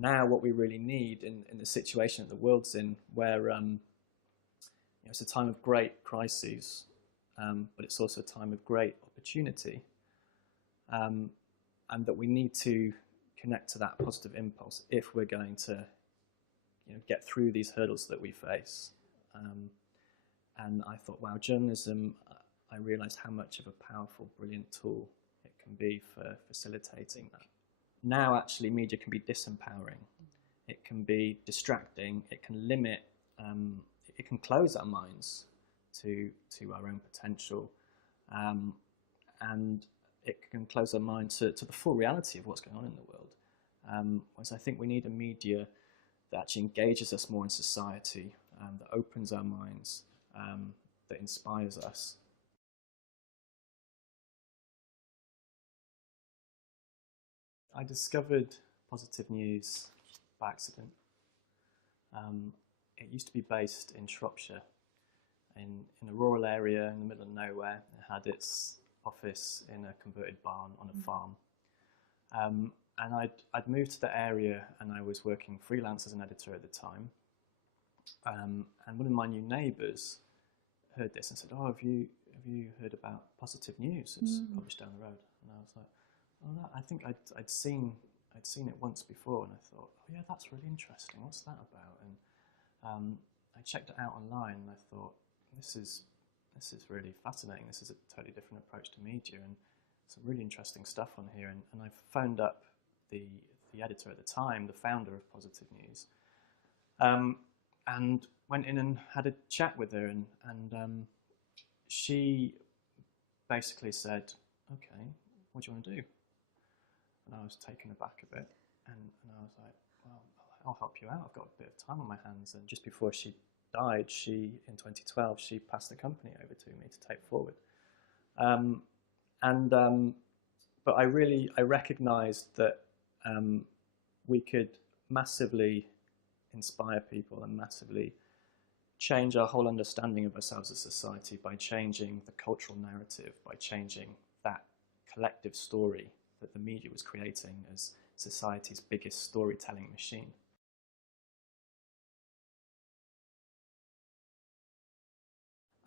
now what we really need in the situation that the world's in, where it's a time of great crises, but it's also a time of great opportunity, and that we need to connect to that positive impulse if we're going to get through these hurdles that we face. And I thought, wow, journalism, I realized how much of a powerful, brilliant tool it can be for facilitating that. Now, actually, media can be disempowering. It can be distracting. It can limit, it can close our minds to our own potential. And it can close our mind to the full reality of what's going on in the world. Whereas I think we need a media that actually engages us more in society, that opens our minds, that inspires us. I discovered positive news by accident. It used to be based in Shropshire, in a rural area in the middle of nowhere. It had its office in a converted barn on a farm. And I'd moved to the area, and I was working freelance as an editor at the time. And one of my new neighbours heard this and said, "Oh, have you heard about Positive News? It's published down the road." And I was like, "Oh, I think I'd seen it once before," and I thought, "Oh yeah, that's really interesting. What's that about?" And I checked it out online, and I thought, "This is really fascinating. This is a totally different approach to media, and some really interesting stuff on here." And I phoned up the editor at the time, the founder of Positive News, and went in and had a chat with her, and she basically said, "Okay, what do you want to do?" And I was taken aback a bit, and I was like, "Well, I'll help you out. I've got a bit of time on my hands." And just before she died, in 2012, she passed the company over to me to take forward. But I recognised that we could massively inspire people and massively change our whole understanding of ourselves as a society by changing the cultural narrative, by changing that collective story that the media was creating as society's biggest storytelling machine.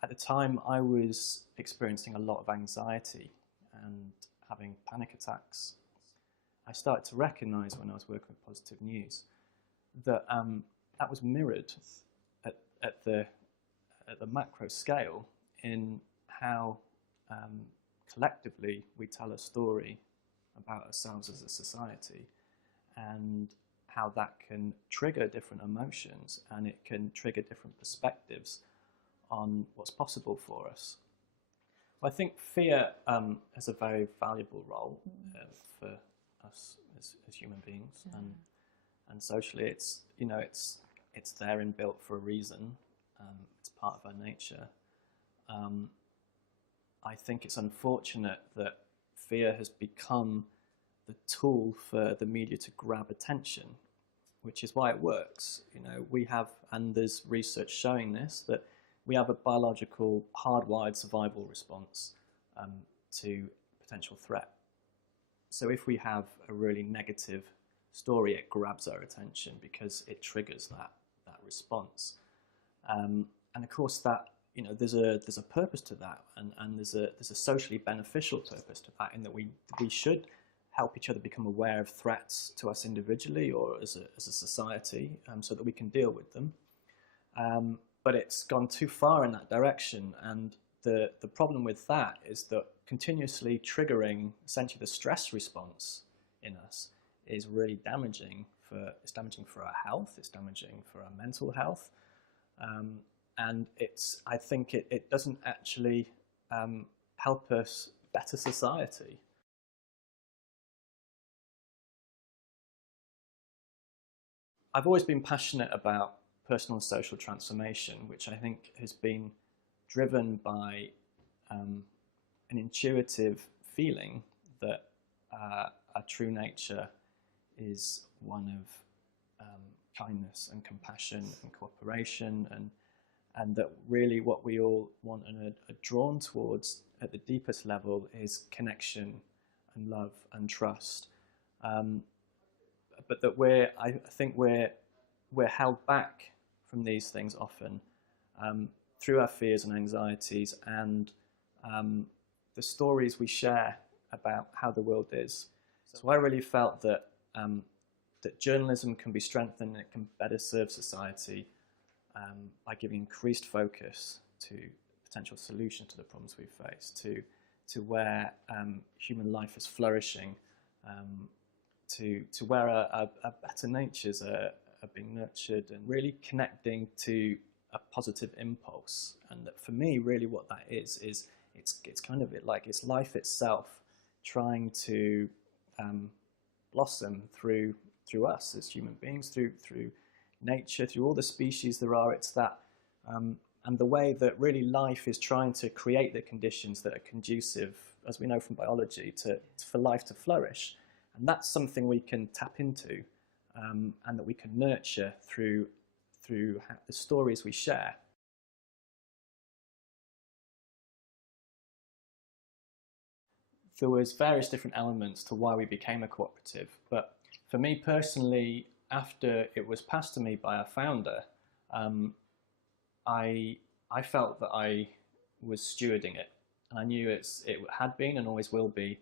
At the time, I was experiencing a lot of anxiety and having panic attacks. I started to recognise when I was working with Positive News that that was mirrored at the macro scale in how collectively we tell a story about ourselves as a society, and how that can trigger different emotions, and it can trigger different perspectives on what's possible for us. Well, I think fear has a very valuable role for us as human beings, and socially, it's there inbuilt for a reason. It's part of our nature. I think it's unfortunate that fear has become the tool for the media to grab attention, which is why it works. We have, and there's research showing this, that we have a biological hardwired survival response to potential threat. So if we have a really negative story, it grabs our attention because it triggers that response. And of course, that there's a purpose to that, and there's a socially beneficial purpose to that, in that we should help each other become aware of threats to us individually or as a society, so that we can deal with them. But it's gone too far in that direction, and the problem with that is that continuously triggering essentially the stress response in us is really damaging for our health. It's damaging for our mental health, and I think it doesn't actually help us better society. I've always been passionate about personal and social transformation, which I think has been driven by an intuitive feeling that our true nature is one of kindness and compassion and cooperation, and that really what we all want and are drawn towards at the deepest level is connection and love and trust. but that I think we're held back from these things often through our fears and anxieties and the stories we share about how the world is. So I really felt that that journalism can be strengthened and it can better serve society by giving increased focus to potential solutions to the problems we face, to where human life is flourishing, to where our better natures are being nurtured, and really connecting to a positive impulse. And that for me, really what that is it's kind of like it's life itself trying to blossom through us as human beings, through nature, through all the species there are. It's that and the way that really life is trying to create the conditions that are conducive, as we know from biology, for life to flourish. And that's something we can tap into and that we can nurture through the stories we share. There was various different elements to why we became a cooperative, but for me personally, after it was passed to me by our founder, I felt that I was stewarding it, and I knew it had been and always will be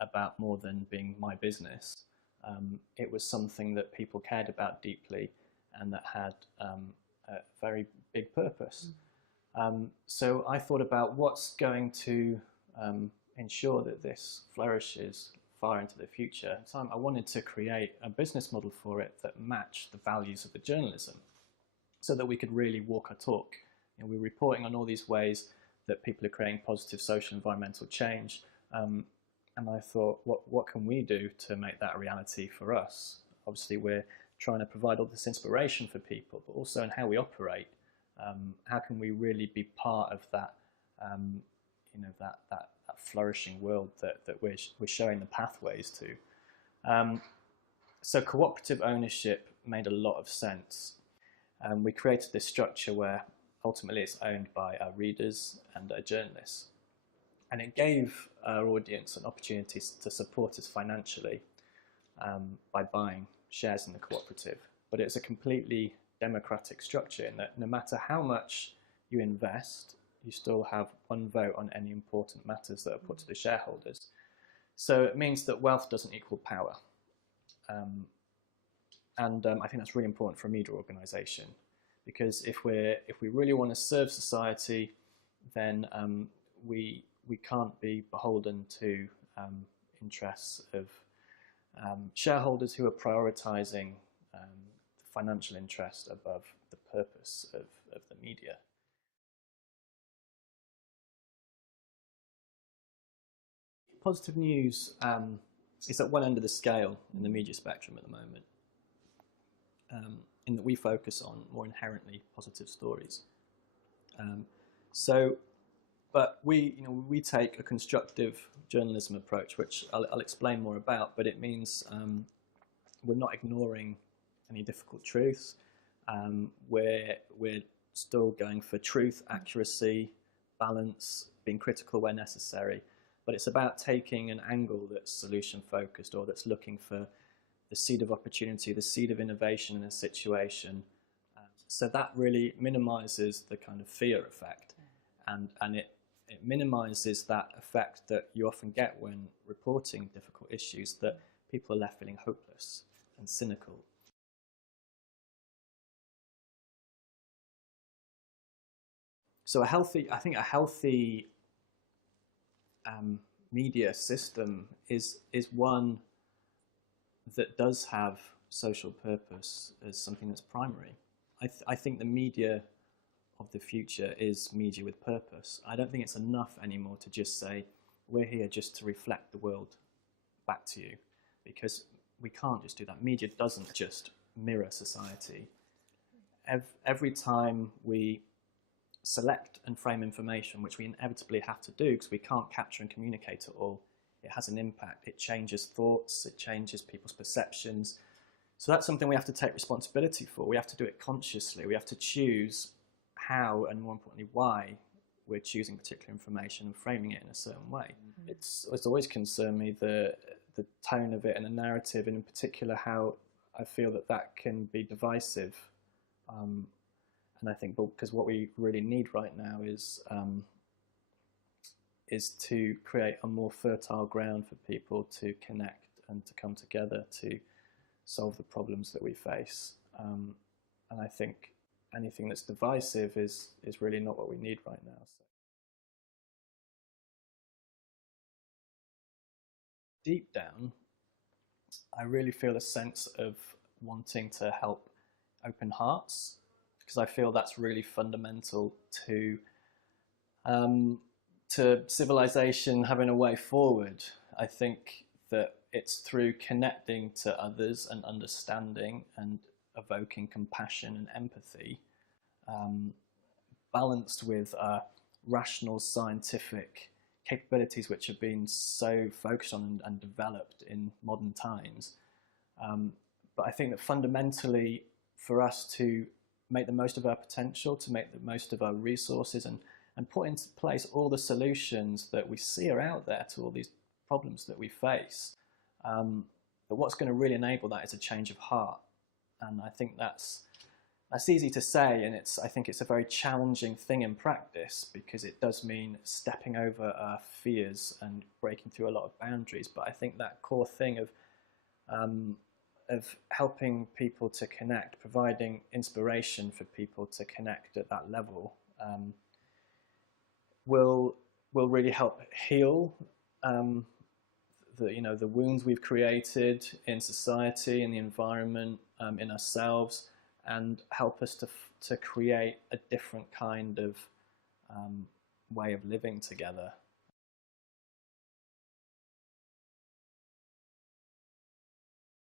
about more than being my business. It was something that people cared about deeply and that had a very big purpose. So I thought about what's going to ensure that this flourishes far into the future. At the time, I wanted to create a business model for it that matched the values of the journalism, so that we could really walk our talk. You know, we're reporting on all these ways that people are creating positive social environmental change, and I thought, what can we do to make that a reality for us? Obviously, we're trying to provide all this inspiration for people, but also in how we operate. How can we really be part of that, that flourishing world that we're showing the pathways to? So cooperative ownership made a lot of sense. We created this structure where ultimately it's owned by our readers and our journalists. And it gave our audience an opportunity to support us financially by buying shares in the cooperative. But it's a completely democratic structure in that no matter how much you invest, you still have one vote on any important matters that are put to the shareholders. So it means that wealth doesn't equal power. I think that's really important for a media organisation, because if we really want to serve society, then we can't be beholden to interests of shareholders who are prioritising the financial interest above the purpose of the media. Positive news is at one end of the scale in the media spectrum at the moment, in that we focus on more inherently positive stories. But we take a constructive journalism approach, which I'll explain more about. But it means we're not ignoring any difficult truths. We're still going for truth, accuracy, balance, being critical where necessary. But it's about taking an angle that's solution focused, or that's looking for the seed of opportunity, the seed of innovation in a situation. So that really minimises the kind of fear effect, and it minimises that effect that you often get when reporting difficult issues, that people are left feeling hopeless and cynical. So a healthy media system is one that does have social purpose as something that's primary. I think the media of the future is media with purpose. I don't think it's enough anymore to just say, we're here just to reflect the world back to you, because we can't just do that. Media doesn't just mirror society. Every time we select and frame information, which we inevitably have to do because we can't capture and communicate it all, it has an impact. It changes thoughts, it changes people's perceptions. So that's something we have to take responsibility for. We have to do it consciously. We have to choose how, and more importantly, why we're choosing particular information and framing it in a certain way. Mm-hmm. It's always concerned me the tone of it and the narrative, and in particular how I feel that that can be divisive. And I think because what we really need right now is to create a more fertile ground for people to connect and to come together to solve the problems that we face. And I think anything that's divisive is really not what we need right now. So. Deep down, I really feel a sense of wanting to help open hearts, because I feel that's really fundamental to civilization having a way forward. I think that it's through connecting to others and understanding and evoking compassion and empathy, balanced with rational scientific capabilities which have been so focused on and developed in modern times. But I think that fundamentally, for us to make the most of our potential, to make the most of our resources, and put into place all the solutions that we see are out there to all these problems that we face, but what's going to really enable that is a change of heart. And I think that's easy to say, and I think it's a very challenging thing in practice, because it does mean stepping over our fears and breaking through a lot of boundaries. But I think that core thing of helping people to connect, providing inspiration for people to connect at that level, will really help heal the wounds we've created in society, in the environment, in ourselves, and help us to create a different kind of way of living together.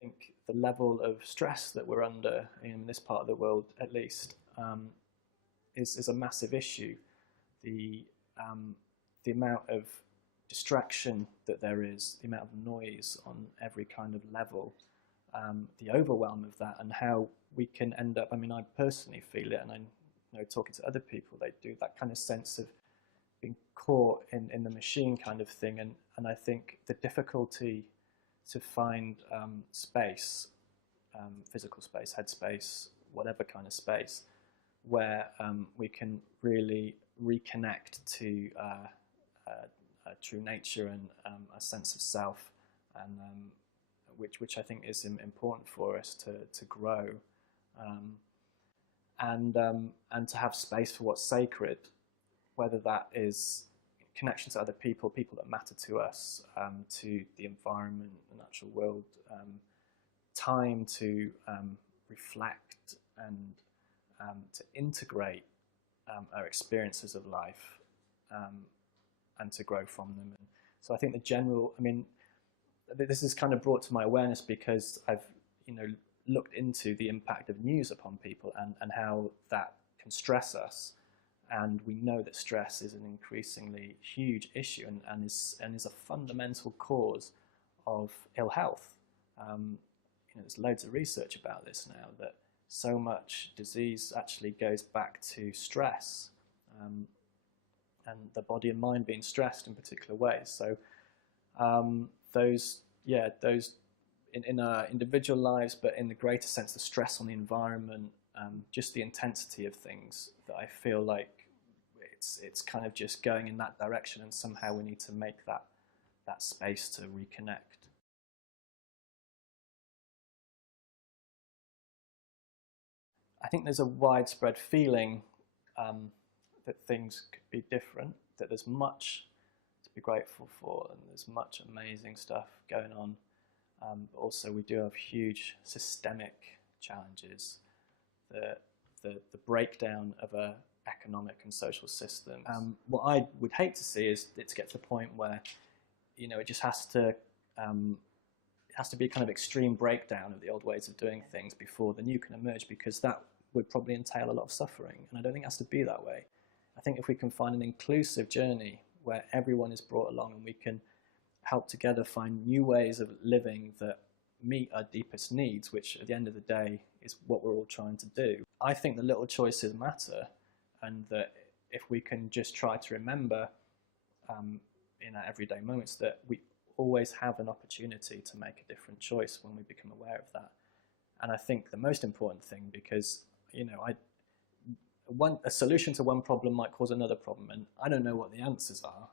I think the level of stress that we're under in this part of the world, at least, is a massive issue. The amount of distraction that there is, the amount of noise on every kind of level, the overwhelm of that, and how we can end up, I mean, I personally feel it, and I know talking to other people, they do, that kind of sense of being caught in the machine kind of thing. And I think the difficulty to find space, physical space, headspace, whatever kind of space, where we can really reconnect to true nature and a sense of self, and which I think is important for us to grow, and to have space for what's sacred, whether that is connection to other people, people that matter to us, to the environment, the natural world, time to reflect and to integrate our experiences of life, and to grow from them. And so I think the general, I mean, this is kind of brought to my awareness because I've looked into the impact of news upon people, and how that can stress us. And we know that stress is an increasingly huge issue, and is a fundamental cause of ill health. There's loads of research about this now, that so much disease actually goes back to stress, and the body and mind being stressed in particular ways. So those in our individual lives, but in the greater sense, the stress on the environment, just the intensity of things, that I feel like it's kind of just going in that direction, and somehow we need to make that space to reconnect. I think there's a widespread feeling that things could be different, that there's much to be grateful for, and there's much amazing stuff going on. But also we do have huge systemic challenges, the breakdown of a economic and social system. What I would hate to see is it to get to the point where it just has to be kind of extreme breakdown of the old ways of doing things before the new can emerge, because that would probably entail a lot of suffering, and I don't think it has to be that way. I think if we can find an inclusive journey where everyone is brought along, and we can help together find new ways of living that meet our deepest needs, which at the end of the day is what we're all trying to do. I think the little choices matter, and that if we can just try to remember in our everyday moments that we always have an opportunity to make a different choice when we become aware of that. And I think the most important thing, because, you know, a solution to one problem might cause another problem, and I don't know what the answers are,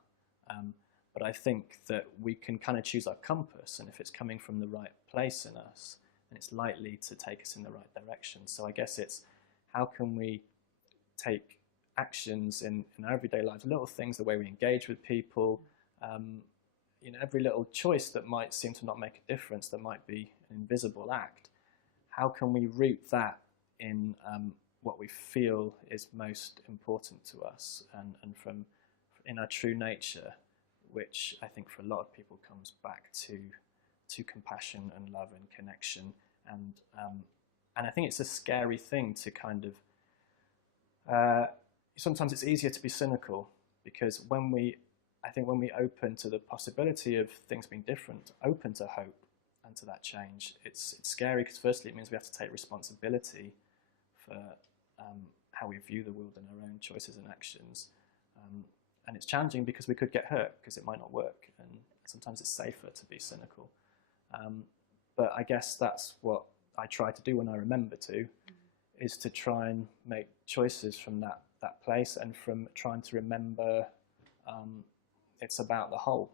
but I think that we can kind of choose our compass, and if it's coming from the right place in us, then it's likely to take us in the right direction. So I guess it's, how can we take actions in our everyday lives, little things, the way we engage with people, you know, every little choice that might seem to not make a difference, that might be an invisible act, how can we root that in what we feel is most important to us, and from in our true nature, which I think for a lot of people comes back to compassion and love and connection. And I think it's a scary thing to kind of, sometimes it's easier to be cynical, because I think when we open to the possibility of things being different, open to hope and to that change, it's scary, because firstly it means we have to take responsibility for how we view the world and our own choices and actions. And it's challenging because we could get hurt, because it might not work, and sometimes it's safer to be cynical. But I guess that's what I try to do when I remember to, is to try and make choices from that place, and from trying to remember it's about the whole.